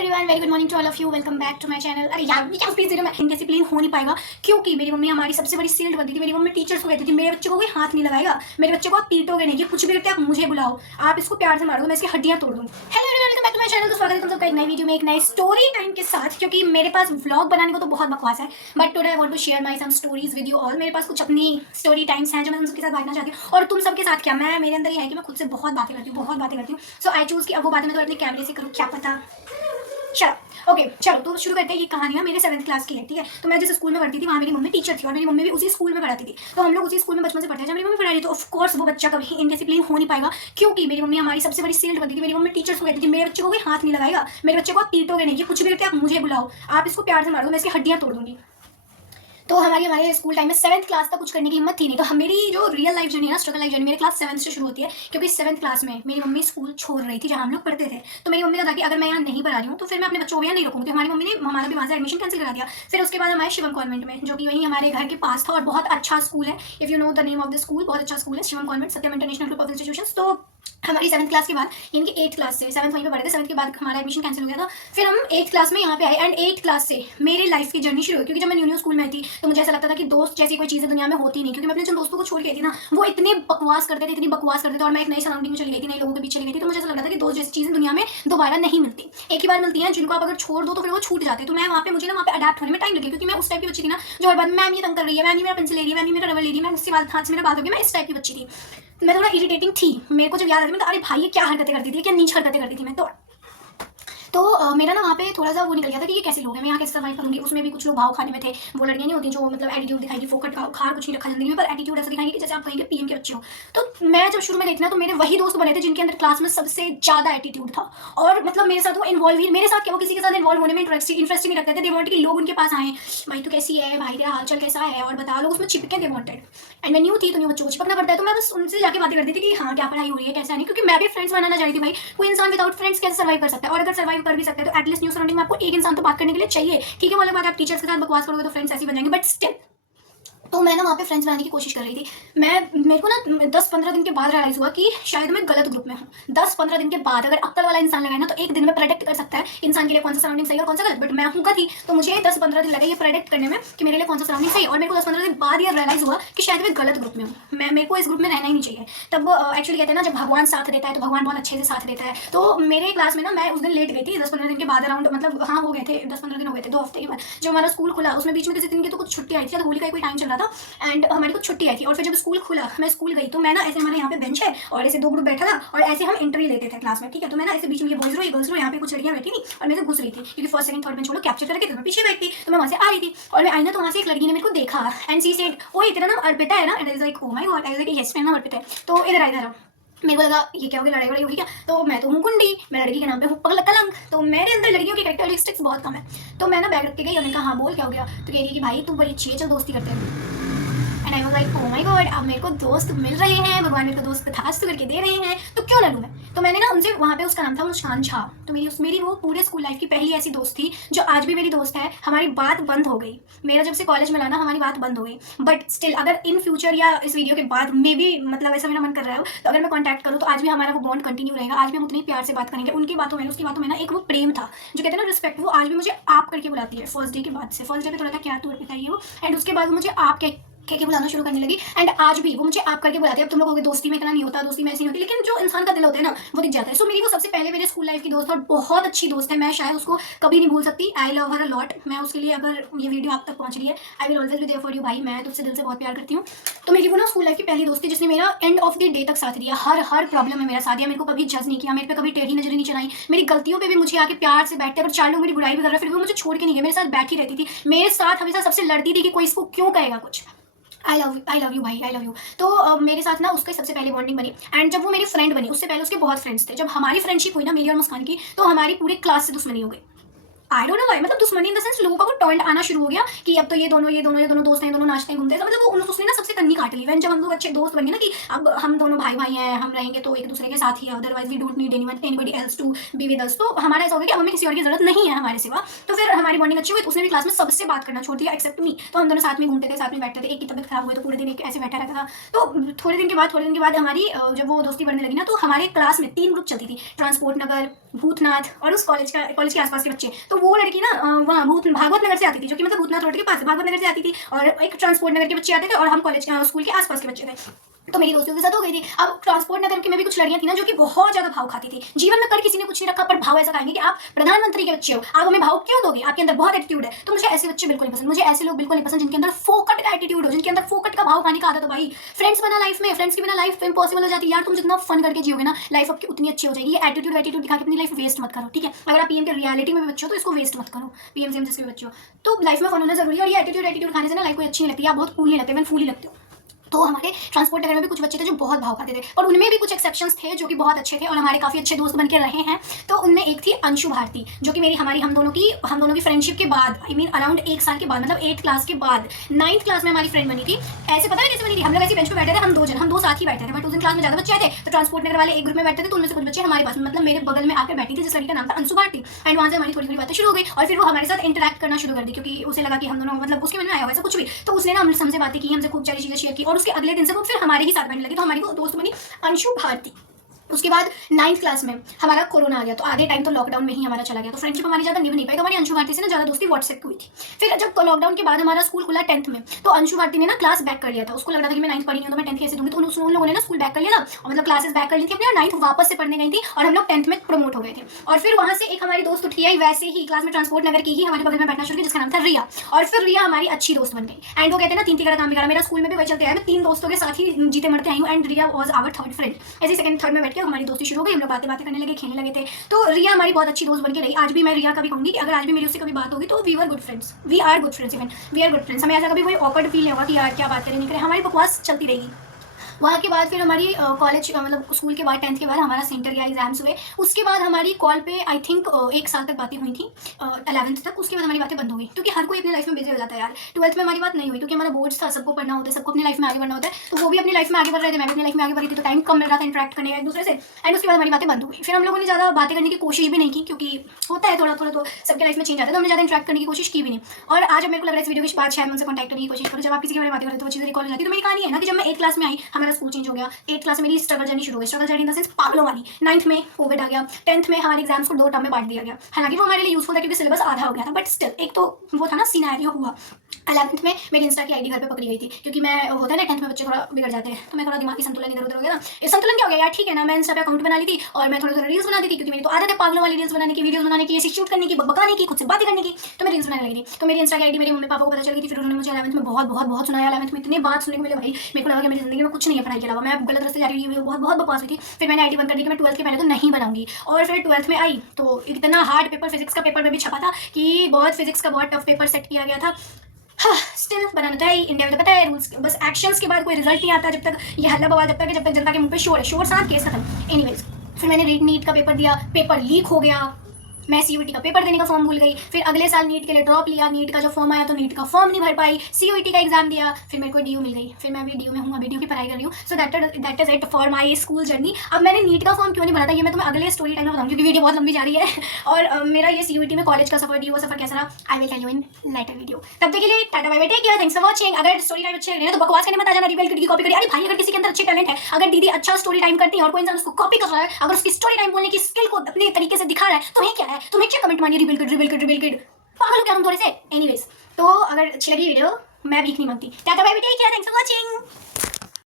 Everyone, very good morning to all of you. Welcome back to my channel. अरे यार, क्या please video में indiscipline हो नहीं पाएगा क्योंकि मेरी मम्मी हमारी सबसे बड़ी सील्ड बनती थी। मेरी मम्मी टीचर्स को कहती थी मेरे बच्चे को कोई हाथ नहीं लगाएगा, मेरे बच्चे को आप पीटोगे नहीं, कि कुछ भी करते आप मुझे बुलाओ, आप इसको प्यार से मारोगे, मैं इसकी हड्डियां तोड़ दूंगी। Hello everyone, welcome back to my channel. तो स्वागत है तुम सबका एक नई वीडियो में, एक नई स्टोरी टाइम के साथ। क्योंकि मेरे पास व्लॉग बनाने को तो बहुत बकवास है, but today I want to share my some stories with you all. मेरे पास कुछ अपनी स्टोरी टाइम्स हैं जो मैं तुम सबके साथ बांटना चाहती हूँ। और तुम सबके साथ क्या, मैं मेरे अंदर ये है कि मैं खुद से बहुत बातें करती हूँ, बहुत बातें करती हूँ। सो आई चूज कि अब वो बातें मैं तो अपने कैमरे से करूँ, क्या पता। ओके चलो, तो शुरू करते हैं। ये कहानियाँ मेरे 7th क्लास की है, ठीक है। तो मैं जिस स्कूल में पढ़ती थी वहाँ मेरी मम्मी टीचर थी और मेरी मम्मी भी उसी स्कूल में पढ़ाती थी। तो हम लोग उसी स्कूल में बचपन से पढ़ते हैं। जब मेरी मम्मी पढ़ा रही तो ऑफ कोर्स वो बच्चा कभी इनडिसिप्लिन हो नहीं पाएगा क्योंकि मेरी मम्मी हमारी सबसे बड़ी सील्ड बनती थी। मेरी मम्मी टीचर्स को कहती थी मेरे बच्चे को कोई हाथ नहीं लगाएगा, मेरे बच्चे को आप पीटोगे नहीं, कि कुछ भी करते आप मुझे बुलाओ, आप इसको प्यार से मारोगे, मैं इसकी हड्डियां तोड़ दूंगी। तो हमारे स्कूल टाइम में 7th क्लास तक कुछ करने की हिम्मत थी नहीं। तो मेरी जो रियल लाइफ जर्नी है ना, स्ट्रगल लाइफ जर्नी, मेरे क्लास 7 से शुरू होती है। क्योंकि 7th क्लास में मेरी मम्मी स्कूल छोड़ रही थी जहाँ हम लोग पढ़ते थे। तो मेरी मम्मी का था कि अगर मैं यहाँ नहीं पढ़ा रही हूँ तो फिर मैं अपने बच्चों को यहाँ नहीं रखूँगी। तो हमारी मम्मी ने हमारा भी वहाँ से एडमिशन कैंसिल करा दिया। फिर उसके बाद हमारे शिवम कॉन्वेंट में, जो कि वहीं हमारे घर के पास था और बहुत अच्छा स्कूल है। If you know the name of the school, बहुत अच्छा स्कूल है Shivam convent, Satyam international group of institutions. तो हमारी 7th क्लास के बाद, यानी कि 8th क्लास से 7th वहीं पे पढ़े थे, 7th के बाद हमारा एडमिशन कैंसिल हो गया था। फिर हम 8th क्लास में यहाँ पे आए एंड 8th क्लास से मेरी लाइफ की जर्नी शुरू हुई। क्योंकि जब मैं न्यू स्कूल में आई थी तो मुझे ऐसा लगता था कि दोस्त जैसी कोई चीज़ दुनिया में होती नहीं। क्योंकि मैं अपने जिन दोस्तों को छोड़ के थी ना, वो इतनी बकवास करते थे, इतनी बकवास करते थे, और मैं एक नई सराउंडिंग में चली गई थी, नए लोगों के बीच चली गई थी। तो मुझे ऐसा लगता था कि दोस्त जैसी चीज़ें दुनिया में दोबारा नहीं मिलती, एक ही बार मिलती हैं, जिनको आप अगर छोड़ दो तो फिर वो छूट जाते। तो मैं वहाँ पे, मुझे ना वहाँ पे अडेप्ट होने में टाइम लगे। क्योंकि मैं उस टाइप की बच्ची थी ना जो हर बात, मैम ये तंग कर रही है, मैम ये मेरा पेंसिल ले रही है, मैम ये मेरा रबर ले रही है, मैम उससे हाथ से मेरा बात हो गया। मैं इस टाइप की बच्ची थी। मैं थोड़ा इरिटेटिंग थी। मेरे को जब याद आती है, अरे भाई ये क्या हरकतें करती थी, क्या नीच हरकतें करती थी मैं। तो मेरा ना वहाँ पे थोड़ा सा वो निकल गया था कि ये कैसे लोग हैं, मैं यहाँ कैसे सर्वाइव करूँगी। उसमें भी कुछ लोग भाव खाने में थे। वो लड़कियाँ नहीं होती जो मतलब एटीट्यूड दिखाएगी, फोकट का खार कुछ नहीं रखा जिंदगी में, पर एटीट्यूड ऐसा दिखाएंगे कि जैसे आप कहेंगे पीएम के बच्चे हो। तो मैं जब शुरू में गई थी ना, तो मेरे वही दोस्त बने थे जिनके अंदर क्लास में सबसे ज़्यादा एटीट्यूड था। और मतलब मेरे साथ वो इन्वॉल्व ही, मेरे साथ क्या, वो किसी के साथ इन्वॉल्व होने में इंटरेस्ट ही नहीं रखते थे। दे वांट कि लोग उनके पास आए, भाई तो कैसी है, भाई तेरा हालचाल कैसा है, और बता, लोग उसमें चिपके, दे वांटेड। एंड मैं न्यू थी तो न्यू बच्चों को चिपकना पड़ता है। तो मैं बस उनसे जाके बातें करती थी कि हाँ क्या पढ़ाई हो रही है, कैसा नहीं। क्योंकि मैं भी फ्रेंड्स बनाना चाहती थी। भाई कोई इंसान विदाउट फ्रेंड्स कैसे सर्वाइव कर सकता है, और अगर सर्वाइव कर भी सकते हैं तो एटलीस्ट न्यू सराउंडिंग में आपको एक इंसान तो बात करने के लिए चाहिए। ठीक है, वो अलग बात, आप टीचर्स के साथ बकवास करोगे तो फ्रेंड्स ऐसे बन जाएंगे, बट स्टिल। तो मैं ना वहाँ पे फ्रेंड्स बनाने की कोशिश कर रही थी। मेरे को ना 10-15 दिन के बाद रियलाइज हुआ कि शायद मैं गलत ग्रुप में हूँ। 10-15 दिन के बाद अगर अक्ल वाला इंसान लगाए ना तो एक दिन में प्रेडिक्ट कर सकता है इंसान के लिए कौन सा सराउंडिंग सही और कौन सा गलत। बट मैं हूँ थी, तो मुझे 10-15 दिन लगे ये प्रेडिक्ट करने में कि मेरे लिए कौन सा सराउंडिंग सही। और मेरे को 10-15 दिन बाद ये रियलाइज हुआ कि शायद मैं गलत ग्रुप में हूँ, मेरे को इस ग्रुप में रहना ही नहीं चाहिए। तब एक्चुअली कहते हैं ना, जब भगवान साथ देता है तो भगवान बहुत अच्छे से साथ देता है। तो मेरे क्लास में ना, मैं उस दिन लेट गई थी 10-15 दिन के बाद, अराउंड मतलब हाँ हो गए थे 10-15 दिन हो गए थे, 2 हफ्ते के बाद। जो हमारा स्कूल खुला उसमें बीच में किसी दिन की तो कुछ छुट्टी आई थी, तो होली का कोई टाइम चल रहा था एंड हमारी कुछ छुट्टी आई थी। और फिर जब स्कूल खुला, मैं स्कूल गई, तो मैं ना ऐसे, हमारे यहाँ पे बेंच है और ऐसे 2 ग्रुप बैठा था और ऐसे हम एंट्री लेते थे क्लास में, ठीक है। तो मैं ना ऐसे बीच में, ये बॉयज रो ये गर्ल्स रो, यहाँ पे कुछ लड़कियाँ बैठी थी और मैं से घुस रही थी क्योंकि फर्स्ट सेकंड थर्ड बेंच लोग कैप्चर करके थे, तो मैं पीछे बैठती। तो मैं वहाँ से आ रही थी और मैं आई ना, तो वहाँ से एक लड़की ने मेरे को देखा एंड सी सेड, ओए तेरा नाम अर्पिता है ना। And I was like oh my God, I was like yes मेरा नाम अर्पिता है। तो इधर आ, इधर आ। मेरे को लगा ये क्या हो गया, लड़ाई वड़ाई होगी क्या। तो मैं तो हूँ कुंडी, मैं लड़की के नाम पे हूँ कलंक। तो मेरे अंदर लड़कियों की कैरेक्टरिस्टिक्स बहुत कम है। तो मैं ना बैग रख के गई और मैंने कहा हाँ बोल क्या हो गया। तो कह रही कि भाई तू बड़ी अच्छी है, चल दोस्ती करते हैं। And I was like oh my God, अब मेरे को दोस्त मिल रहे हैं, भगवान मेरे को दोस्त तथास्तु करके दे रहे हैं, तो क्यों ना लूँ मैं। तो मैंने ना उनसे, वहाँ पे उसका नाम था मुस्कान झा। तो मेरी वो पूरे स्कूल लाइफ की पहली ऐसी दोस्त थी जो आज भी मेरी दोस्त है। हमारी बात बंद हो गई, मेरा जब से कॉलेज में लाना हमारी बात बंद हो गई। बट स्टिल अगर इन फ्यूचर या इस वीडियो के बाद मे भी, मतलब ऐसा मेरा मन कर रहा है तो अगर मैं कॉन्टैक्ट करूँ तो आज भी हमारा वो बॉन्ड कंटिन्यू रहेगा। आज भी हम उतनी प्यार से बात करेंगे। उनकी बातों में, उसकी बातों में ना एक वो प्रेम था जो कहते हैं ना रिस्पेक्ट, वो आज भी मुझे आप करके बुलाती है। फर्स्ट डे के बाद से, फर्स्ट डे पे थोड़ा था क्या तू बताइए वो, एंड उसके बाद वो मुझे आप कह के बुलाना शुरू करने लगी। एंड आज भी वो मुझे आप करके बुलाती है। अब तुम लोगों की दोस्ती में इतना नहीं होता, दोस्ती में ऐसी नहीं होती, लेकिन जो इंसान का दिल होता है ना वो दिख जाता है। सो मेरी वो सबसे पहले मेरे स्कूल लाइफ की दोस्त और बहुत अच्छी दोस्त है। मैं शायद उसको कभी नहीं भूल सकती। I love her a lot. मैं उसके लिए, अगर ये वीडियो आप तक पहुंच रही है, I will always be there for you. भाई मैं तुझसे दिल से बहुत प्यार करती हूँ। तो मेरी वो ना स्कूल लाइफ की पहली दोस्ती जिसने मेरा एंड ऑफ द डे तक साथ दिया, हर प्रॉब्लम में मेरा साथ दिया, मेरे को कभी जज नहीं किया, मेरे पे कभी टेढ़ी नजर नहीं चलाई, मेरी गलतियों पे भी मुझे आके प्यार से बैठते। अगर 4 लोग मेरी बुराई भी कर रहे, फिर भी वो मुझे छोड़ के नहीं गए, मेरे साथ बैठी रहती थी, मेरे साथ हमेशा सबसे लड़ती थी कि कोई इसको क्यों कहेगा कुछ। आई लव यू भाई, आई लव यू। तो मेरे साथ ना उसकी सबसे पहले बॉन्डिंग बनी। एंड जब वो मेरी फ्रेंड बनी, उससे पहले उसके बहुत फ्रेंड्स थे। जब हमारी फ्रेंडशिप हुई ना, मेरी और मुस्कान की, तो हमारी पूरे क्लास से दुश्मनी हो गई। आई डोंट नो व्हाई, मतलब दुश्मनी इन द सेंस, लोगों का वो टॉन्ट आना शुरू हो गया कि अब तो ये दोनों दोस्त हैं, दोनों नाचते हैं घूमते हैं। मतलब वो उसने ना सबसे कन्नी काट ली। जब हम लोग अच्छे दोस्त बन गए ना कि अब हम दोनों भाई भाई हैं, हम रहेंगे तो एक दूसरे के साथ ही है, otherwise we don't need anybody else to be with us. तो हमारा ऐसा हो गया कि हमें किसी और की जरूरत नहीं है हमारे सिवा। तो फिर हमारी बॉन्डिंग अच्छी हुई, तो उसने भी क्लास में सबसे बात करना छोड़ दिया एक्सेप्ट मी। तो हम दोनों साथ में घूमते थे, साथ में बैठते थे। एक की तबियत खराब हुई तो पूरे दिन एक ऐसे बैठा रहता था। तो थोड़े दिन के बाद हमारी जब वो दोस्ती बढ़ने लगी ना, तो हमारे क्लास में 3 ग्रुप चलती थी, ट्रांसपोर्ट नगर, भूतनाथ और उस कॉलेज के आसपास के बच्चे। तो वो लड़की ना वहाँ भागवत नगर से आती थी, जो कि मतलब भूतनाथ रोड के पास भागवत नगर से आती थी, और एक ट्रांसपोर्ट नगर के बच्चे आते थे, और हम कॉलेज स्कूल के आसपास के बच्चे थे। तो मेरी दोस्तों के साथ हो गई थी। अब ट्रांसपोर्ट नगर में भी कुछ लड़कियां थी ना जो कि बहुत ज्यादा भाव खाती थी। जीवन में कर किसी ने कुछ नहीं रखा, पर भाव ऐसा खाएंगे कि आप प्रधानमंत्री के बच्चे हो, आप हमें भाव क्यों दोगे, आपके अंदर बहुत एटीट्यूड है। तो मुझे ऐसे बच्चे बिल्कुल नहीं पसंद, मुझे ऐसे लोग बिल्कुल नहीं पसंद जिनके अंदर फोकट का एटीट्यूड हो, जिनके अंदर फोकट का भाव खाने का आदत हो। भाई फ्रेंड्स बना लाइफ में, फ्रेंड्स के बिना लाइफ इम्पॉसिबल हो जाती है यार। तुम जितना फन करके जियोगे ना, लाइफ आपकी उतनी अच्छी हो जाएगी। ये एटीट्यूड दिखा के अपनी लाइफ वेस्ट मत करो, ठीक है। अगर आप पीएम के रियलिटी में भी बच्चे हो तो इसको वेस्ट मत करो, पीएम सीएम जिसके भी बच्चे हो। तो लाइफ में फन होना जरूरी है, और ये एटीट्यूड खाने से ना लाइफ कोई अच्छी नहीं लगती, आप बहुत कूल नहीं लगते, मैं फूल ही लगते हो। तो हमारे ट्रांसपोर्ट नगर में भी कुछ बच्चे थे जो बहुत भाव खाते थे, पर उनमें भी कुछ एक्सेप्शंस थे जो कि बहुत अच्छे थे और हमारे काफ़ी अच्छे दोस्त बन के रहे हैं। तो उनमें एक थी अंशु भारती, जो कि हम दोनों की फ्रेंडशिप के बाद, आई मीन अराउंड 1 साल के बाद, मतलब 8th क्लास के बाद 9th क्लास में हमारी फ्रेंड बनी थी। ऐसे पता है कैसे बनी थी, हम लोग ऐसी बेंच पे बैठे थे, हम दो साथ ही बैठे थे, बट उस दिन क्लास में ज़्यादा बच्चे आए थे, तो ट्रांसपोर्ट नगर वाले एक ग्रुप में बैठे थे, तो उनमें से कुछ बच्चे हमारे पास, मतलब मेरे बगल में आकर बैठी थी, जिस लड़की का नाम था अंशु भारती। एंड वहाँ से हमारी थोड़ी बातें शुरू हो गई, और फिर वो हमारे साथ इंटरेक्ट करना शुरू कर दी, क्योंकि उसे लगा कि हम दोनों, मतलब उसके मन में आया वैसा कुछ भी, तो उसने ना हमसे बातें की, हमसे खूब सारी चीज़ें शेयर की, और उसके अगले दिन से वो फिर हमारे ही साथ बैठने लगी। तो हमारी वो दोस्त बनी अंशु भारती। उसके बाद 9th क्लास में हमारा कोरोना आ गया, तो आधे टाइम तो लॉकडाउन में ही हमारा चला गया, तो फ्रेंडशिप हमारी ज़्यादा निभ नहीं पाई। तो हमारी अंशु भारती से ना ज़्यादा दोस्ती व्हाट्सएप की हुई थी। फिर जब लॉकडाउन के बाद हमारा स्कूल खुला 10th में, तो अंशु भारती ने ना क्लास बैक कर लिया था। उसको लग रहा था कि मैं 9th पढ़ी नहीं हूँ तो मैं 10th कैसे दूंगी, तो उन लोगों ने ना स्कूल बैक कर लिया था, और मतलब क्लासेस बैक कर ली थी अपनी, और 9th वापस से पढ़ने गई थी, और हम लोग 10th में प्रमोट हो गए थे। और फिर वहाँ से एक हमारी दोस्त उठी आई, वैसे ही क्लास में ट्रांसपोर्ट नगर की ही हमारे बगल में बैठना शुरू किया, जिसका नाम था रिया। और फिर रिया हमारी अच्छी दोस्त बन गई। एंड वो कहते हैं ना, 3 तीर का काम बिगाड़ा। मेरा स्कूल में भी वही चलते हैं, मैं 3 दोस्तों के साथ ही जीते मरते आई हूँ, and Ria was our third friend. ऐसे सेकंड थर्ड में बैठ के हमारी दोस्ती शुरू हो गई, हम लोग बातें करने लगे, खेलने लगे थे। तो रिया हमारी बहुत अच्छी दोस्त बन के रही। आज भी मैं रिया का भी कहूँगी कि अगर आज भी मेरी उससे कभी बात होगी तो वी आर गुड फ्रेंड्स, हमें ऐसा कभी कोई ऑकवर्ड फील नहीं होगा कि यार क्या बात करें, नहीं करें, हमारी बकवास चलती रहेगी। वहाँ के बाद फिर हमारी कॉलेज, मतलब स्कूल के बाद 10th के बाद हमारा सेंटर या एग्जाम्स हुए। उसके बाद हमारी कॉल पे आई थिंक 1 साल तक बातें हुई थी, 11th तक। उसके बाद हमारी बातें बंद हो गई, क्योंकि हर कोई अपनी लाइफ में बिजी हो जाता है यार। 12th में हमारी बात नहीं हुई, क्योंकि हमारा बोर्ड्स था, सबको पढ़ना होता है, सबको अपनी लाइफ में आगे बढ़ना होता है। तो वो भी अपनी लाइफ में आगे बढ़ रहे थे, मैं भी अपनी लाइफ में आगे बढ़ रही थी, तो टाइम कम मिल रहा था इंटरेक्ट करने का एक दूसरे से। एंड उसके बाद हमारी बातें बंद हो गई। फिर हम लोगों ने ज़्यादा बातें करने की कोशिश भी नहीं की, क्योंकि होता है थोड़ा तो सबके लाइफ में चेंज आता है, तो हमने ज़्यादा इंटरेक्ट करने की कोशिश की भी नहीं। और आज मेरे को लग रहा है इस वीडियो के बाद शायद मैं उनसे कॉन्टैक्ट करने की कोशिश करूँ। जब आप किसी के बारे में बातें करते हो तो वो चीज़ें रिकॉल हो जाती है। तो मेरी कहानी है ना कि जब मैं 8th क्लास में आई, हमारा स्कूल चेंज हो गया। 8th क्लास में मेरी स्ट्रगल जर्नी शुरू हो गई, struggle journey in the sense पागलों वाली। 9th में कोविड आ गया, 10th में हमारे एग्जाम्स को 2 टर्म में बांट दिया गया। हालांकि वो हमारे लिए यूजफुल था, क्योंकि सिलेबस आधा हो गया था, बट स्टिल एक तो वो था ना, सिनेरियो हुआ। 11th में मेरी इंस्टा की आईडी घर पे पकड़ी गई थी, क्योंकि मैं, होता है ना 10th में बच्चे थोड़ा बिगड़ जाते हैं, तो मैं थोड़ा दिमागी संतुलन इधर उधर हो गया ना। ये संतुलन क्या हो गया यार, ठीक है ना, मैं इंस्टा पे अकाउंट बना ली थी, और मैं थोड़ी रील्स बनाती थी, क्योंकि मेरी तो आदत है पागलों वाली रील्स बनाने की, वीडियोस बनाने की, ऐसे शूट करने की, बकवाने की, खुद से बातें करने की। तो मैं रील्स बनाने लगी थी। तो मेरी इंस्टा की आईडी मेरे मम्मी पापा को पता चल गई थी। फिर उन्होंने मुझे 11th में बहुत सुनाया। 11th में इतनी बात सुनने को मिले भाई, मेरे को लगा कि मेरी जिंदगी में कुछ नहीं है पढ़ाई के अलावा, मैं गलत रास्ते जा रही हूँ, बहुत बकवास हुई थी। फिर मैंने आईडी बंद कर दी कि मैं 12th के पहले तो नहीं बनाऊंगी। और फिर 12th में आई तो इतना हार्ड पेपर, फिजिक्स का पेपर में भी छपा था कि बहुत फिजिक्स का बहुत टफ पेपर सेट किया गया था। हाँ, स्टिल बनाना तो है ही, इंडिया में तो पता है रूल्स, बस एक्शंस के बाद कोई रिजल्ट नहीं आता, जब तक ये हल्ला बवाल, जब तक जनता के मुंह पे शोर है, शोर साथ केस खत्म। एनीवेज, फिर मैंने नीट का पेपर दिया, पेपर लीक हो गया, मैं सीयूईटी का पेपर देने का फॉर्म भूल गई। फिर अगले साल नीट के लिए ड्रॉप लिया, नीट का जो फॉर्म आया तो नीट का फॉर्म नहीं भर पाई, सीयूईटी का एग्जाम दिया, फिर मेरे को डीयू मिल गई। फिर मैं अभी डीयू में हूँ, अभी डीयू की पढ़ाई कर रही हूँ। So that is it for my school journey. अब मैंने नीट का फॉर्म क्यों नहीं भरा था, ये मैं तुम्हें अगले स्टोरी टाइम में बताऊँगी, क्योंकि वीडियो बहुत लंबी जा रही है। और मेरा ये सीयूईटी में कॉलेज का सफर, डीयू का सफर कैसा रहा, I will tell you in later video. तब तक के लिए tata bye bye, take care, thanks for watching. अगर स्टोरी टाइम अच्छे लगे हैं तो बकवास करने मत आ जाना, रिबेल किड की कॉपी करिए। अरे भाई, अगर किसी के अंदर अच्छे टैलेंट है, अगर दीदी अच्छा स्टोरी टाइम करती है और कोई इंसान उसको कॉपी कर रहा है, अगर उसकी स्टोरी टाइम बोलने की स्किल को अपने तरीके से दिखा रहा है, तुम्हें क्या है, तुम्हें क्या कमेंट मानिए, रिबेल किड पागल हो क्या तुम थोड़े से। एनीवेज, तो अगर अच्छी लगी वीडियो, मैं भीख नहीं मांगती। Tata bye bye, take care, thanks for watching.